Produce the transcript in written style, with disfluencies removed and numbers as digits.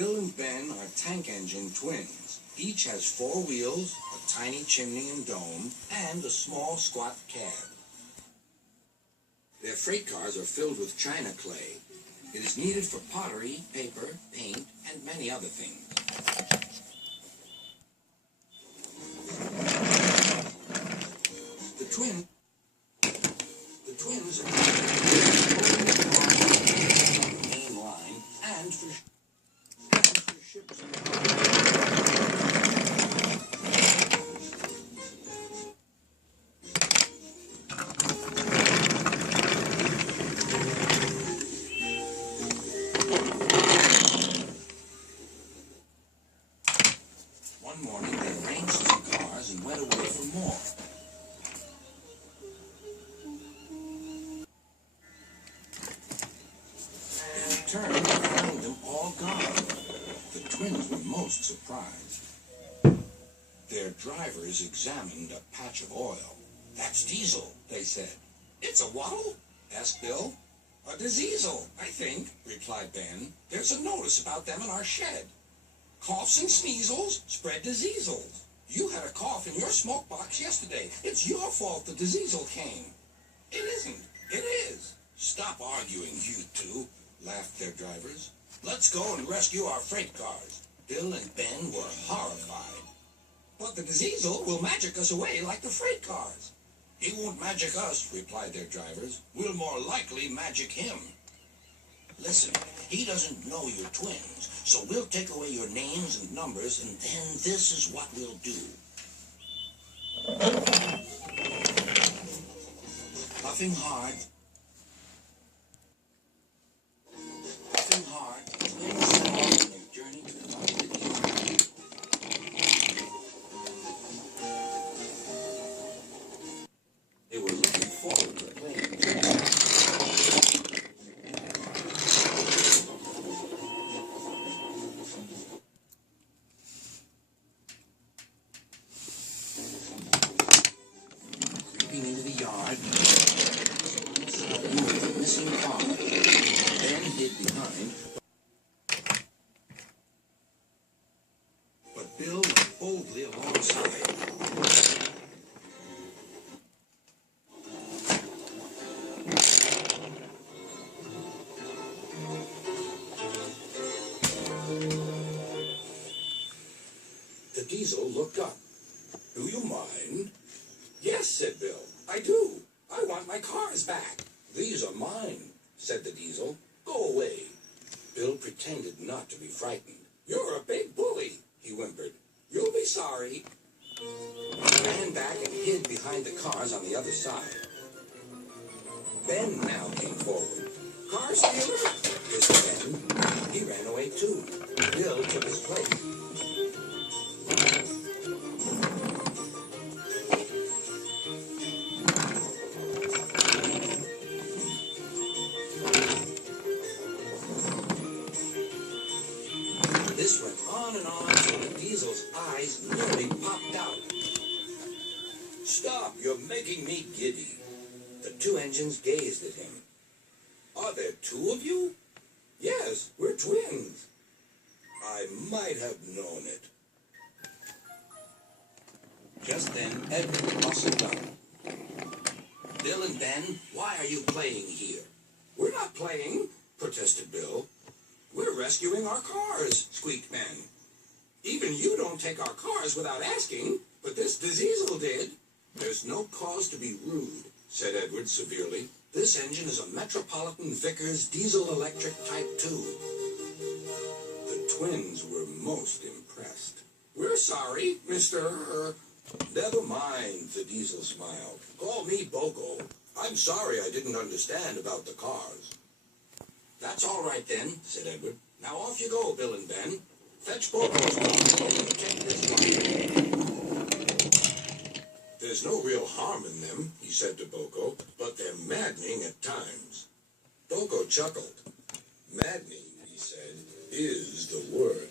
Bill and Ben are tank engine twins. Each has 4 wheels, a tiny chimney and dome, and a small squat cab. Their freight cars are filled with china clay. It is needed for pottery, paper, paint, and many other things. The twins are on the main line and for ships. One morning they arranged some cars and went away for more. Turned and found them all gone. The twins were most surprised. Their drivers examined a patch of oil. "That's diesel," they said. "It's a what?" asked Bill. "A diseasel, I think," replied Ben. "There's a notice about them in our shed. Coughs and sneezels spread diseasels. You had a cough in your smoke box yesterday. It's your fault the diseasel came." "It isn't. It is." "Stop arguing, you two," laughed their drivers. "Let's go and rescue our freight cars." Bill and Ben were horrified. "But the diseasel will magic us away like the freight cars." "He won't magic us," replied their drivers. "We'll more likely magic him." "Listen, he doesn't know you're twins, so we'll take away your names and numbers, and then this is what we'll do." Puffing hard, twins set off on their journey to find the diesel. They were looking forward to playing together. Creeping into the yard, the missing car. Ben hid behind, but Bill went boldly alongside. The diesel looked up. "Do you mind?" "Yes," said Bill, "I do. I want my cars back." "These are mine," said the diesel. "Go away." Bill pretended not to be frightened. "You're a big bully," he whimpered. "You'll be sorry." He ran back and hid behind the cars on the other side. Ben now came forward. "Car stealer?" hissed Ben. He ran away too. Bill took his place. This went on and on till the diesel's eyes nearly popped out. "Stop, you're making me giddy." The 2 engines gazed at him. "Are there 2 of you?" "Yes, we're twins." "I might have known it." Just then, Edward bustled up. "Bill and Ben, why are you playing here?" "We're not playing," protested Bill. "We're rescuing our cars," squeaked Ben. "Even you don't take our cars without asking, but this diseasel did." "There's no cause to be rude," said Edward severely. "This engine is a Metropolitan Vickers diesel electric Type 2. The twins were most impressed. "We're sorry, Mr. "Never mind," the diesel smiled. "Call me Bogo. I'm sorry I didn't understand about the cars." "That's all right then," said Edward. "Now off you go, Bill and Ben. Fetch Bogo's car and take this one." "There's no real harm in them," he said to Bogo, "but they're maddening at times." Bogo chuckled. "Maddening," he said, "is the word."